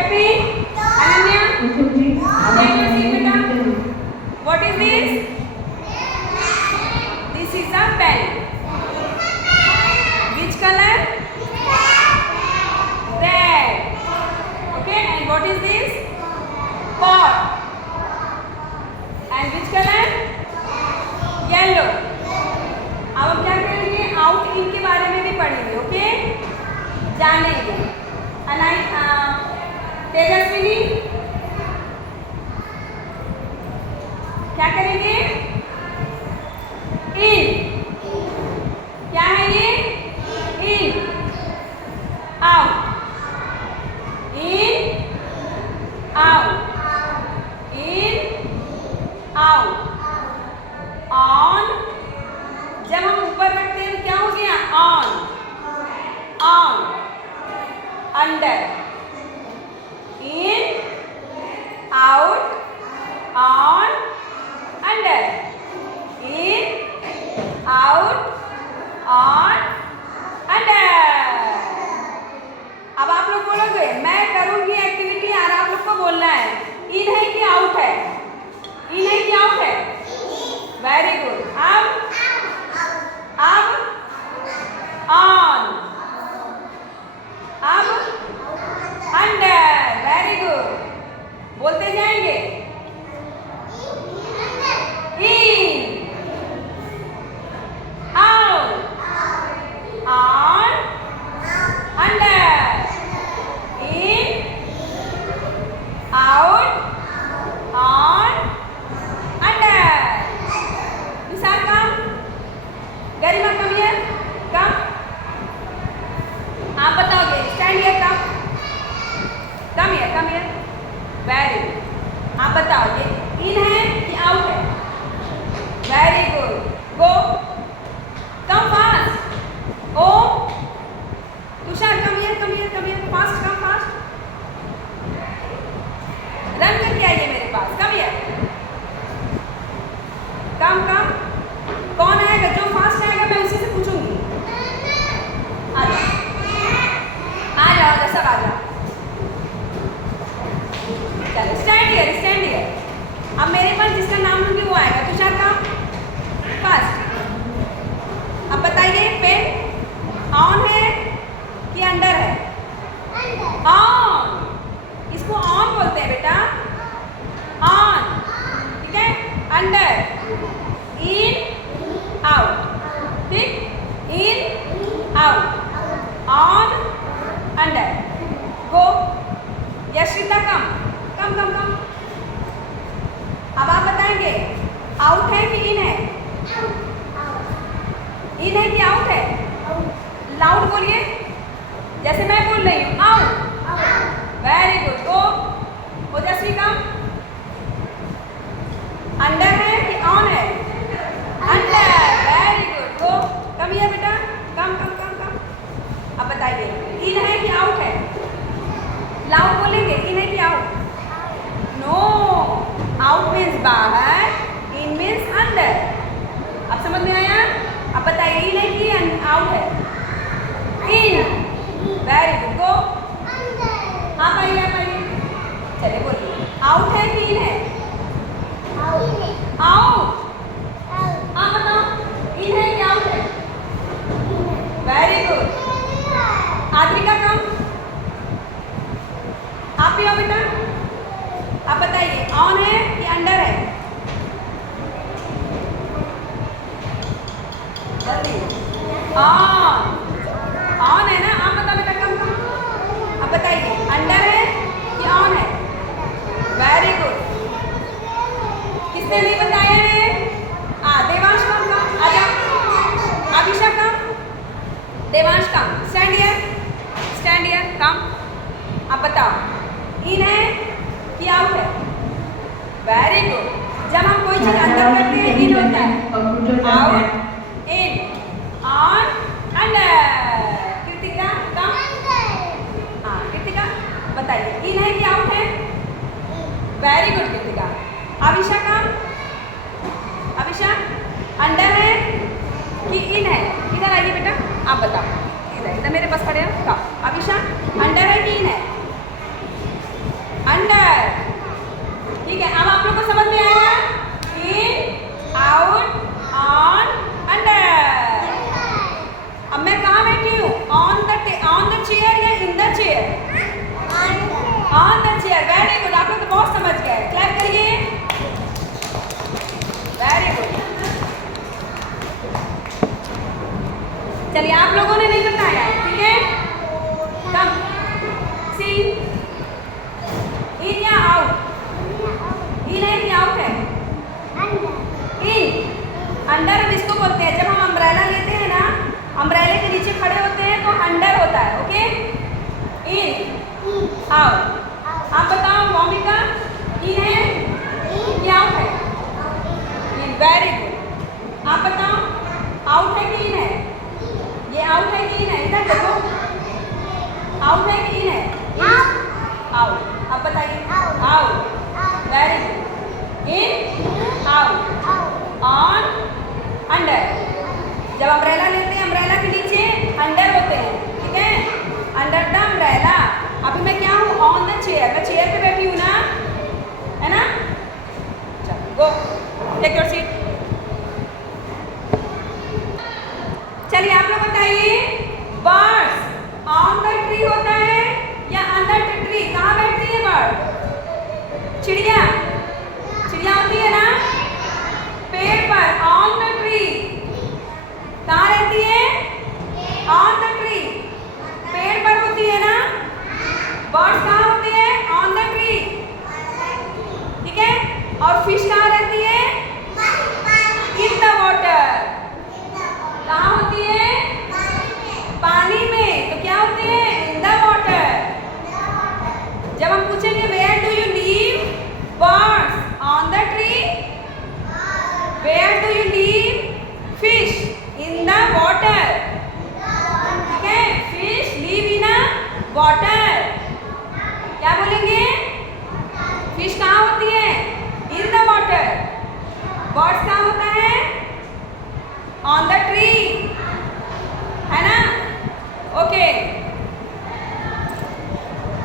Happy Ananya take your seat बेटा what is this is a pen which color red okay and what is this pot and which color yellow अब हम क्या करेंगे out in के बारे में भी पढ़ेंगे ओके जानेंगे तेजस्विनी क्या करेंगे इन क्या है ये in out in out in out on जब हम ऊपर रखते हैं क्या हो गया on on under in out on under in out on under अब आप लोग बोलोगे मैं करूंगी एक्टिविटी और आप लोग को बोलना है इन है कि आउट है इन है कि आउट है वेरी गुड अब ऑन अब अंडर वेरी गुड बोलते जाएंगे in out on under in out on under Vishal come Garima come here come आप बताओगे stand here come here very good आप बताओगे इन है कि आउट है very good go come fast ओ Tushar come here fast come fast run करके आइए मेरे पास कम हियर कम कौन आएगा जो फास्ट आएगा मैं उसी से पूछूंगी आ जाओ सब आ जाओ चलो स्टैंड हियर अब मेरे पास जिसका नाम लूंगी वो आएगा तुषार का फास्ट अब बताइए पेन ऑन है कि अंडर है ऑन इसको ऑन बोलते हैं बेटा ऑन ठीक है अंडर इन आउट ठीक इन आउट ऑन अंडर गो यश्रिता कम अब आप बताएंगे आउट है कि इन है इन है कि आउट है लाउड बोलिए जैसे मैं बोल रही हूँ आउट वेरी गुड गो ओजस्वी कम अंडर है कि ऑन है under very good go come here बेटा कम अब बताइए इन है कि आउट है लाउड बोलेंगे इन है कि आउट नो आउट मीन्स बाहर इन मीन्स अंदर अब समझ में आया अब बताइए इन है कि आउट है इन वेरी गुड गो आप आइए चलिए बोलिए आउट है कि इन है आउट आप बताओ इन है कि आउट है वेरी गुड आद्रिका कम आप भी आओ बेटा आप बताइए ऑन है कि अंडर है ऑन है ना आप बताओ बेटा कम अब बताइए अंडर है कि ऑन है वेरी गुड किसने नहीं बताया है देवांश कम आजा अभिषा कम देवांश कम स्टैंड हियर कम आप बताओ इन है कि आउट है वेरी गुड जब हम कोई चीज अंदर करते हैं इन होता है out in on under Kritika come Kritika बताइए इन है कि आउट है very good Kritika Abhisha come Abhisha under है कि इन है इधर आइए बेटा आप बताओ इधर मेरे पास खड़े हैं अभिषा अंडर है कि इन है इन या आउट? इन है कि आउट है? इन। अंडर हम इसको बोलते हैं, जब हम अम्ब्रेला लेते हैं ना, अम्ब्रेले के नीचे खड़े होते हैं तो अंडर होता है। Okay, in out. आप बताओ भूमिका, इन है कि आउट है? इन, वेरी गुड। आप बताओ आउट है कि इन है? ये आउट है कि इन है? इधर देखो, आउट है कि इन है? आउट। आप बताइए, out. Very good. In, out, on, under. जब अम्ब्रेला लेते हैं, अम्ब्रेला के नीचे अंडर होते हैं, ठीक है, अंडर द अम्ब्रेला। अभी मैं क्या हूँ? On the chair. मैं चेयर पे बैठी हूँ ना, है ना? चलो गो, टेक योर सीट। चलिए आप लोग बताइए, बर्ड्स ऑन द ट्री होता है या अंडर द ट्री? कहाँ बैठती है बर्ड? चिड़िया, चिड़िया होती है ना पेड़ पर, ऑन द ट्री। कहाँ रहती है? ऑन द ट्री, पेड़ पर होती है ना। बर्ड्स कहाँ होती है? ऑन द ट्री, ठीक है। और फिश कहाँ रहती है? In the water. कहाँ होती है? पानी में। तो क्या होते हैं? In the water. जब हम पूछेंगे where do you live birds? On the tree. Where do you live fish? In the water, ठीक है। Fish live in a water. क्या बोलेंगे? फिश कहाँ होती है? In the water. बर्ड्स कहाँ